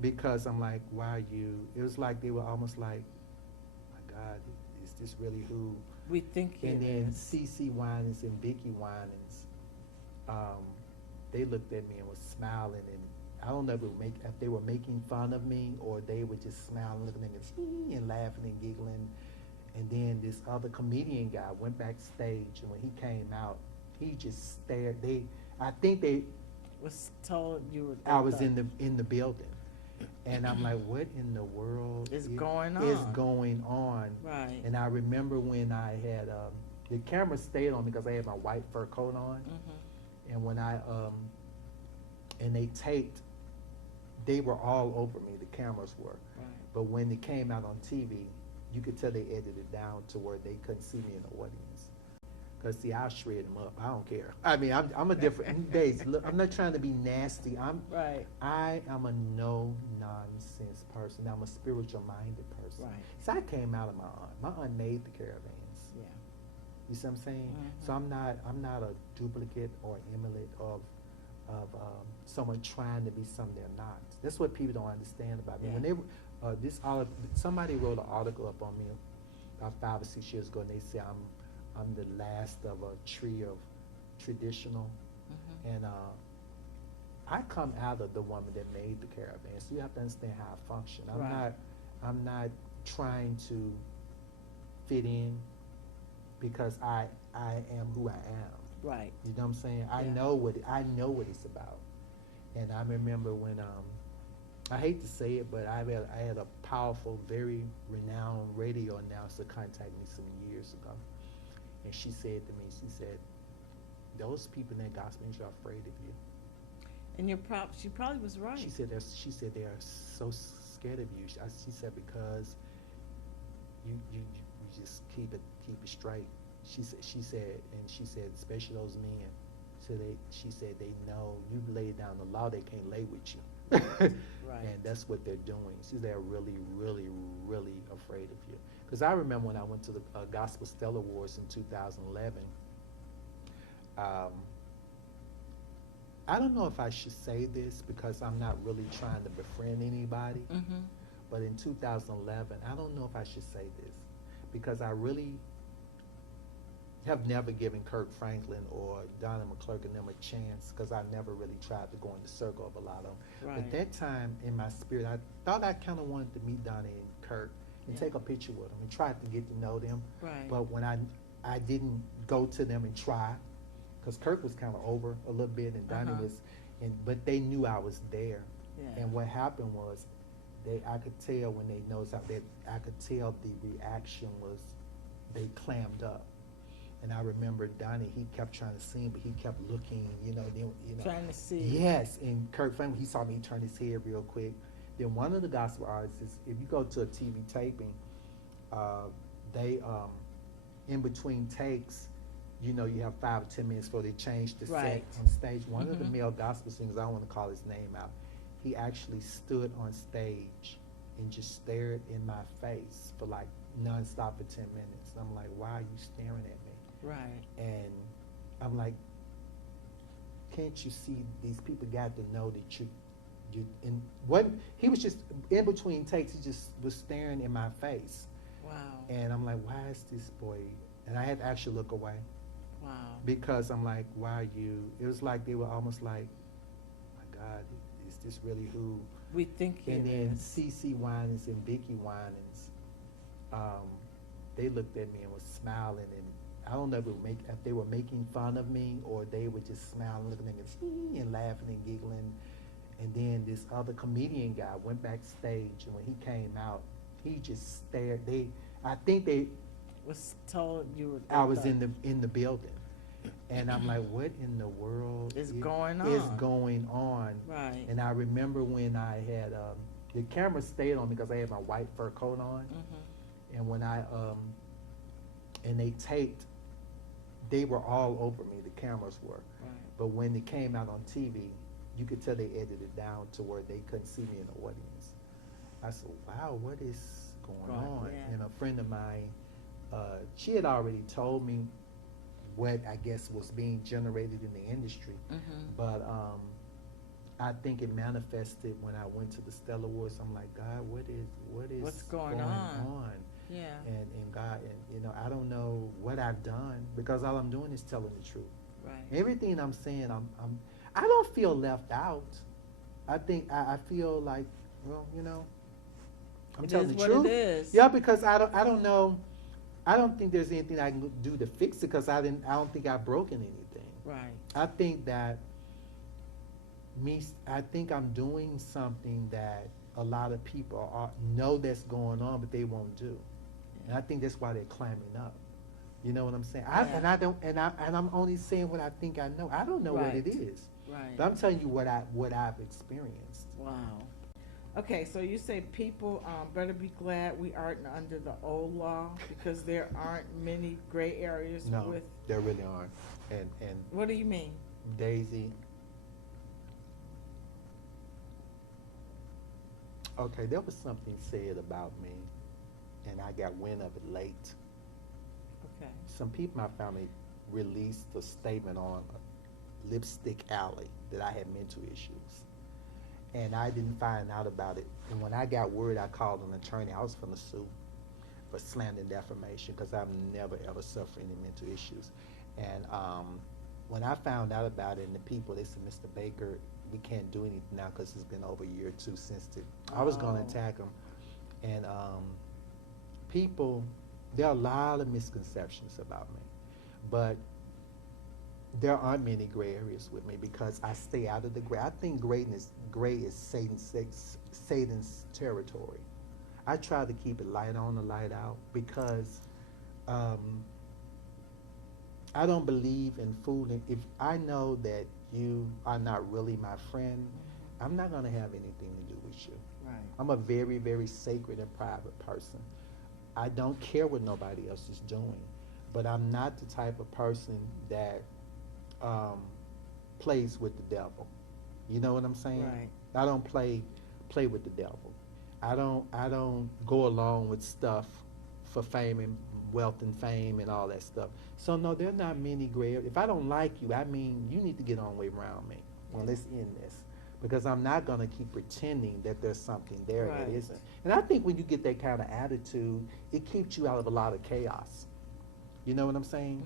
because I'm like, why are you? It was like they were almost like, my God, is this really who? We think And it then is. CeCe Winans and Vickie Winans, um, they looked at me and was smiling, and I don't know if they were making fun of me or they were just smiling, looking at me and laughing and giggling. And then this other comedian guy went backstage, and when he came out, he just stared. I think Was told you were. I was in the building, and I'm like, what in the world Is going is on? going on? Right. And I remember when I had the camera stayed on because I had my white fur coat on, Mm-hmm. and when and they taped, they were all over me. The cameras were, Right. but when it came out on TV, you could tell they edited it down to where they couldn't see me in the audience. Cause see, I'll shred them up. I don't care. I mean, I'm a different days. Look, I'm not trying to be nasty. Right. I am a no nonsense person. I'm a spiritual minded person. Right. So I came out of my aunt. My aunt made the caravans. Yeah. You see what I'm saying? Mm-hmm. So I'm not a duplicate or emulate of someone trying to be something they're not. That's what people don't understand about me. Yeah. When they somebody wrote an article up on me about 5 or 6 years ago, and they say I'm the last of a tree of traditional, Mm-hmm. and I come out of the woman that made the caravan. So you have to understand how I function. Right. I'm not trying to fit in because I am who I am. Right. You know what I'm saying? I Yeah. know what it's about. And I remember when I hate to say it, but I had a powerful, very renowned radio announcer contact me some years ago. And she said to me, she said, those people in that gospel ministry are afraid of you. And she probably was right. She said they are so scared of you. She said because you just keep it straight. She said, especially those men. She said they know you lay down the law, they can't lay with you. Right. And that's what they're doing. See, they're really, really, really afraid of you. Because I remember when I went to the Gospel Stellar Awards in 2011. I don't know if I should say this because I'm not really trying to befriend anybody. Mm-hmm. But in 2011, I don't know if I should say this because I really have never given Kirk Franklin or Donna McClurkin them a chance because I never really tried to go in the circle of a lot of them. Right. But that time in my spirit, I thought I kind of wanted to meet Donna and Kirk and Yeah. take a picture with them and try to get to know them. Right. But when I didn't go to them and try, because Kirk was kind of over a little bit and Donnie Uh-huh. was, but they knew I was there. Yeah. And what happened was, I could tell when they noticed I could tell the reaction was they clammed up. And I remember Donnie, he kept trying to sing, but he kept looking, Trying to see. Yes, and Kirk Franklin, he saw me turn his head real quick. Then one of the gospel artists, if you go to a TV taping, they in between takes, you have 5 or 10 minutes before they change the Right. set on stage. One of the Mhm. male gospel singers, I don't want to call his name out, he actually stood on stage and just stared in my face for like nonstop for 10 minutes. I'm like, why are you staring at me? Right. And I'm like, can't you see these people got to know that you and what he was just in between takes, he just was staring in my face. Wow. And I'm like, why is this boy? And I had to actually look away Wow. because I'm like, why are you? It was like they were almost like, my God, is this really who? We think And it then is. CeCe Winans and Vickie Winans, they looked at me and was smiling, and I don't know if they were making fun of me or they were just smiling, looking at me and laughing and giggling. And then this other comedian guy went backstage, and when he came out, he just stared. I think Was told you were. I was in the building, and I'm like, what in the world Is going is on? going on? Right. And I remember when I had the camera stayed on because I had my white fur coat on, Mm-hmm. and when and they taped, they were all over me. The cameras were, Right. but when it came out on TV, you could tell they edited it down to where they couldn't see me in the audience. I said, wow, what is going Right, on? yeah. And a friend of mine, she had already told me what I guess was being generated in the industry, Mm-hmm. but I think it manifested when I went to the Stellar Wars. I'm like, God, what is What's going on? Yeah. And God, and you know, I don't know what I've done, because all I'm doing is telling the truth. Right. Everything I'm saying, I don't feel left out. I think I feel like, well, you know, I'm telling the truth. It is. Yeah, because I don't know. I don't think there's anything I can do to fix it, because I don't think I've broken anything. Right. I think that I think I'm doing something that a lot of people know that's going on, but they won't do. And I think that's why they're climbing up. You know what I'm saying? Yeah. I'm only saying what I think I know. I don't know what it is. Right. But I'm telling you what I've experienced. Wow. Okay, so you say people better be glad we aren't under the old law, because there aren't many gray areas. No, there really aren't. And what do you mean? Daisy. Okay, there was something said about me, and I got wind of it late. Okay. Some people in my family released a statement on Lipstick Alley that I had mental issues, and I didn't find out about it. And when I got word, I called an attorney. I was going to sue for slander and defamation, because I've never ever suffered any mental issues. And when I found out about it, and the people, they said, Mr. Baker, we can't do anything now because it's been over a year or two since I was going to attack them. And people, there are a lot of misconceptions about me, but there aren't many gray areas with me, because I stay out of the gray. I think gray is Satan's territory. I try to keep it light on and light out, because I don't believe in fooling. If I know that you are not really my friend, I'm not going to have anything to do with you. Right. I'm a very, very sacred and private person. I don't care what nobody else is doing, but I'm not the type of person that plays with the devil. You know what I'm saying? Right. I don't play with the devil. I don't go along with stuff for fame and wealth and fame and all that stuff. So no, there are not many gray areas. If I don't like you, I mean, you need to get on way around me. Well, let's end this, because I'm not going to keep pretending that there's something there that isn't. And I think when you get that kind of attitude, it keeps you out of a lot of chaos. You know what I'm saying?